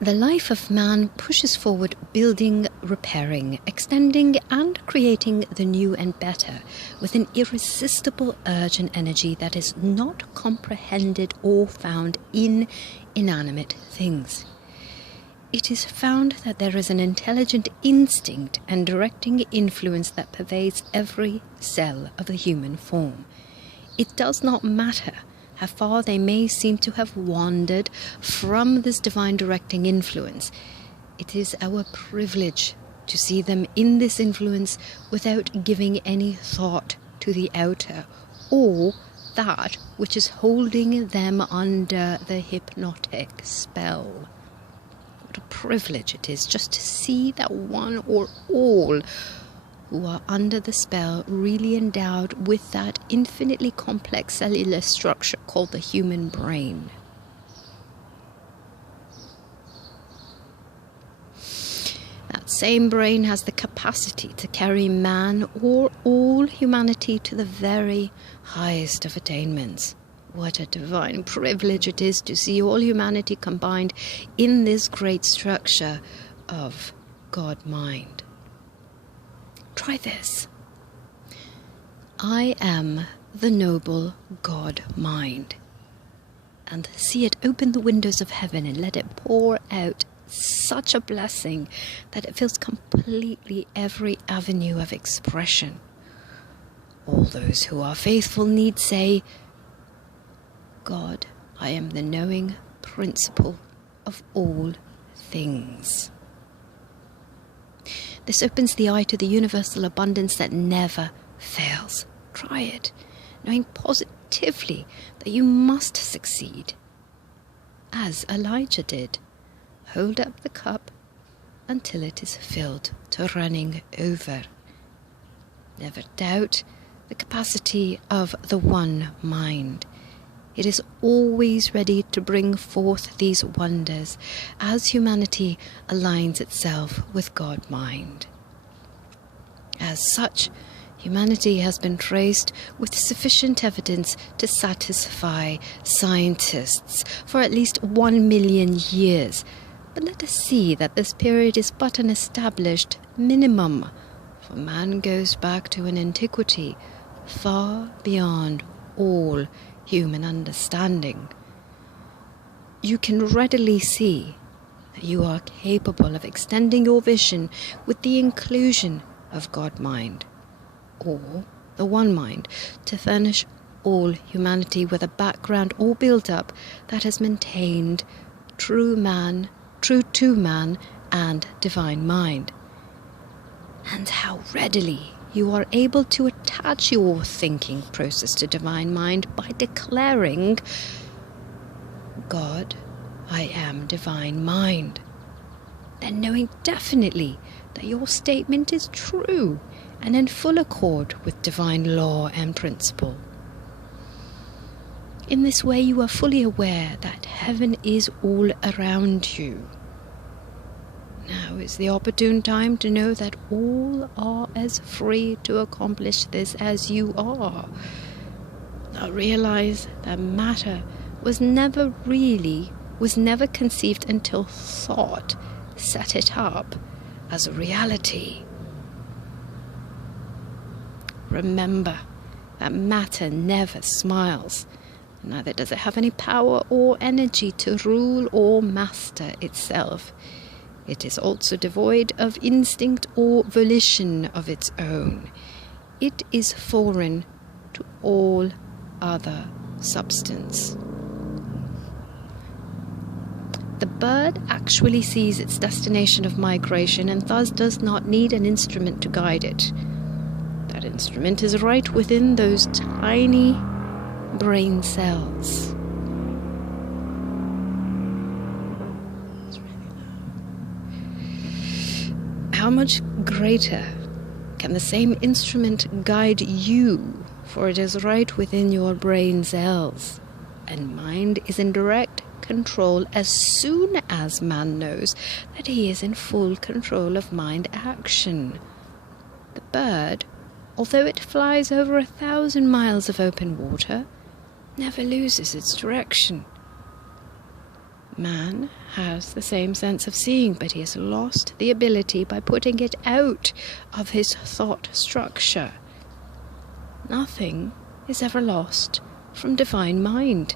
The life of man pushes forward, building, repairing, extending and creating the new and better with an irresistible urge and energy that is not comprehended or found in inanimate things. It is found that there is an intelligent instinct and directing influence that pervades every cell of the human form. It does not matter how far they may seem to have wandered from this divine directing influence. It is our privilege to see them in this influence without giving any thought to the outer or that which is holding them under the hypnotic spell. What a privilege it is just to see that one or all who are under the spell really endowed with that infinitely complex cellular structure called the human brain. That same brain has the capacity to carry man or all humanity to the very highest of attainments. What a divine privilege it is to see all humanity combined in this great structure of God-mind. Try this. I am the noble God-mind. And see it open the windows of heaven and let it pour out such a blessing that it fills completely every avenue of expression. All those who are faithful need say, God, I am the knowing principle of all things. This opens the eye to the universal abundance that never fails. Try it, knowing positively that you must succeed. As Elijah did, hold up the cup until it is filled to running over. Never doubt the capacity of the one mind. It is always ready to bring forth these wonders as humanity aligns itself with God-mind. As such, humanity has been traced with sufficient evidence to satisfy scientists for at least 1 million years. But let us see that this period is but an established minimum, for man goes back to an antiquity far beyond all human understanding. You can readily see that you are capable of extending your vision with the inclusion of God-mind, or the one mind, to furnish all humanity with a background or build-up that has maintained true to man and divine mind. And how readily you are able to attach your thinking process to divine mind by declaring, God, I am divine mind. Then knowing definitely that your statement is true and in full accord with divine law and principle. In this way you are fully aware that heaven is all around you. Now is the opportune time to know that all are as free to accomplish this as you are. Now realize that matter was never conceived until thought set it up as a reality. Remember that matter never smiles, neither does it have any power or energy to rule or master itself. It is also devoid of instinct or volition of its own. It is foreign to all other substance. The bird actually sees its destination of migration and thus does not need an instrument to guide it. That instrument is right within those tiny brain cells. How much greater can the same instrument guide you, for it is right within your brain cells, and mind is in direct control as soon as man knows that he is in full control of mind action. The bird, although it flies over 1,000 miles of open water, never loses its direction. Man has the same sense of seeing, but he has lost the ability by putting it out of his thought structure. Nothing is ever lost from divine mind.